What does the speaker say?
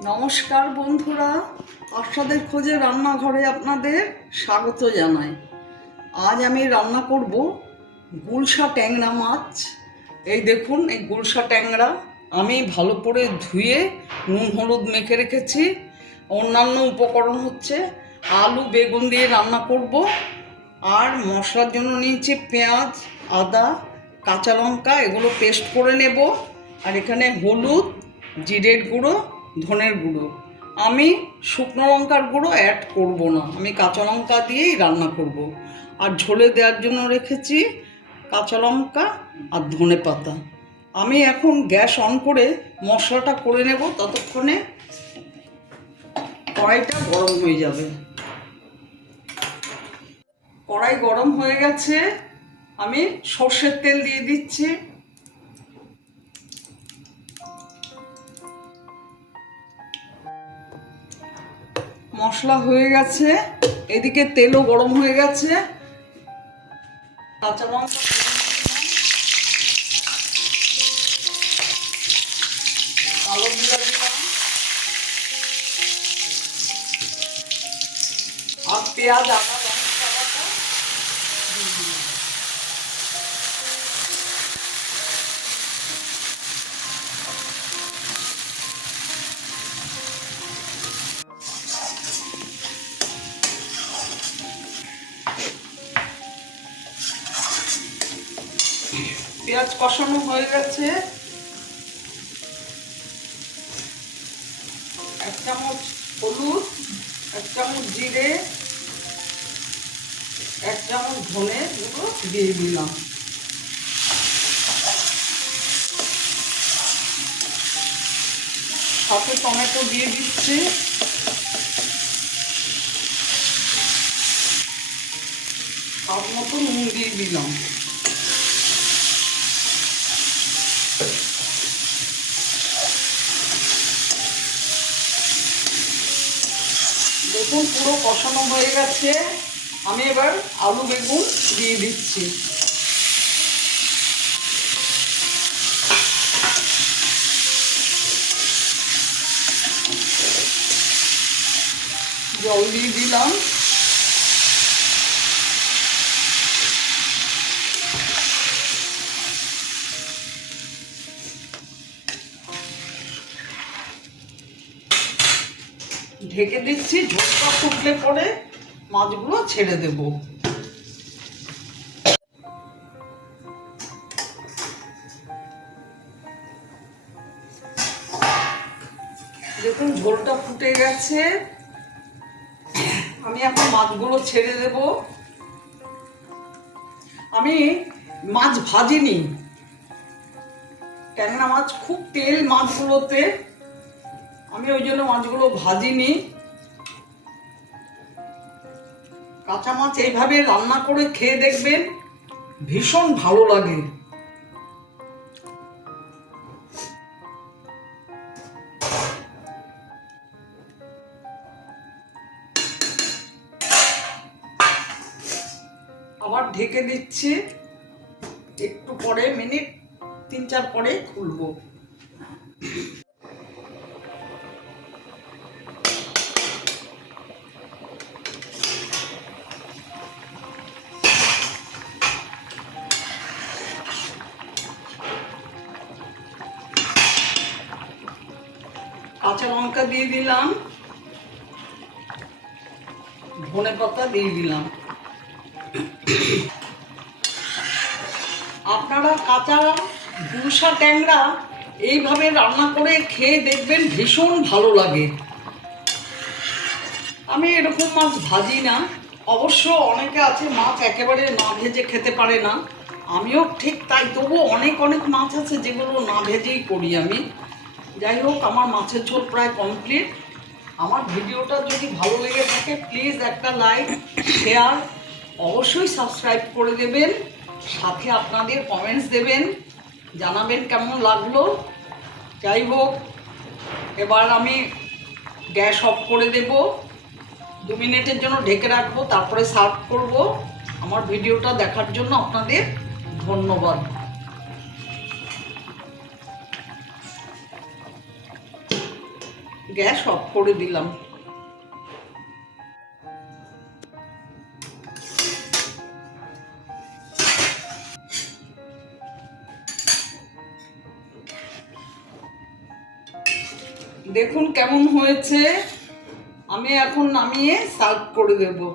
নমস্কার বন্ধুরা আস্বাদের খোঁজে রান্নাঘরে আপনাদের স্বাগত জানাই। আজ আমি রান্না করব গুলশা ট্যাংরা মাছ। এই দেখুন, এই গুলশা ট্যাংরা আমি ভালো করে ধুয়ে নুন, হলুদ মেখে রেখেছি। অন্যান্য উপকরণ হচ্ছে আলু, বেগুন দিয়ে রান্না করব। আর মশলার জন্য নিয়েছি পেঁয়াজ, আদা, কাঁচা লঙ্কা, এগুলো পেস্ট করে নেব। আর এখানে হলুদ, জিরের গুঁড়ো ধনের গুঁড়ো। আমি শুকনো লঙ্কার গুঁড়ো অ্যাড করব না। আমি কাঁচা লঙ্কা দিয়েই রান্না করব। আর ঝোলে দেওয়ার জন্য রেখেছি কাঁচা লঙ্কা আর ধনে পাতা। আমি এখন গ্যাস অন করে মশলাটা করে নেব, ততক্ষণে কড়াইটা গরম হয়ে যাবে। কড়াই গরম হয়ে গেছে। আমি সর্ষের তেল দিয়ে দিচ্ছি। মশলা হয়ে গেছে এদিকে তেলও গরম হয়ে গেছে। কাঁচা লঙ্কা আর পেঁয়াজ আদা পেঁয়াজ কষানো হয়ে গেছে। এক চামচ হলুদ, এক চামচ জিরে, এক চামচ ধনে গুঁড়ো দিয়ে দিলাম। সাথে টমেটো দিয়ে দিচ্ছি। স্বাদ মতো নুন দিয়ে দিলাম। দেখুন পুরো কষানো হয়ে গেছে। আমি এবার আলু বেগুন দিয়ে দিচ্ছি। জল দিয়ে দিলাম। ঢেকে দিচ্ছি ঝোলটা ফুটলে পরে মাছগুলো ছেড়ে দেব। দেখুন, ঝোলটা ফুটে গেছে। আমি এখন মাছগুলো ছেড়ে দেব। আমি মাছ ভাজিনি। ট্যাংরা মাছ, খুব তেল মাছগুলোতে। আমি ওই জন্য মাছগুলো ভাজিনি। কাঁচা মাছ এইভাবে রান্না করে খেয়ে দেখবেন ভীষণ ভালো লাগে। আবার ঢেকে দিচ্ছি। একটু পরে, মিনিট তিন চার পরে খুলবো। কাঁচা লঙ্কা দিয়ে দিলাম। ধনে পাতা দিয়ে দিলাম। আপনারা কাঁচা গুলশা ট্যাংরা এইভাবে রান্না করে খেয়ে দেখবেন ভীষণ ভালো লাগে। আমি এরকম মাছ ভাজি না। অবশ্য অনেকে আছে মাছ একেবারে না ভেজে খেতে পারে না। আমিও ঠিক তাই তবু অনেক অনেক মাছ আছে যেগুলো না ভেজেই করি আমি। যাই হোক, আমার মাছের ঝোল প্রায় কমপ্লিট আমার ভিডিওটা যদি ভালো লেগে থাকে প্লিজ একটা লাইক শেয়ার অবশ্যই সাবস্ক্রাইব করে দেবেন। সাথে আপনাদের কমেন্টস দেবেন, জানাবেন কেমন লাগল। যাই হোক, এবার আমি গ্যাস অফ করে দেব। দু মিনিটের জন্য ঢেকে রাখব, তারপরে সার্ভ করব। আমার ভিডিওটা দেখার জন্য আপনাদের ধন্যবাদ। গ্যাস অফ করে দিলাম। দেখুন কেমন হয়েছে। আমি এখন নামিয়ে সার্ভ করে দেবো।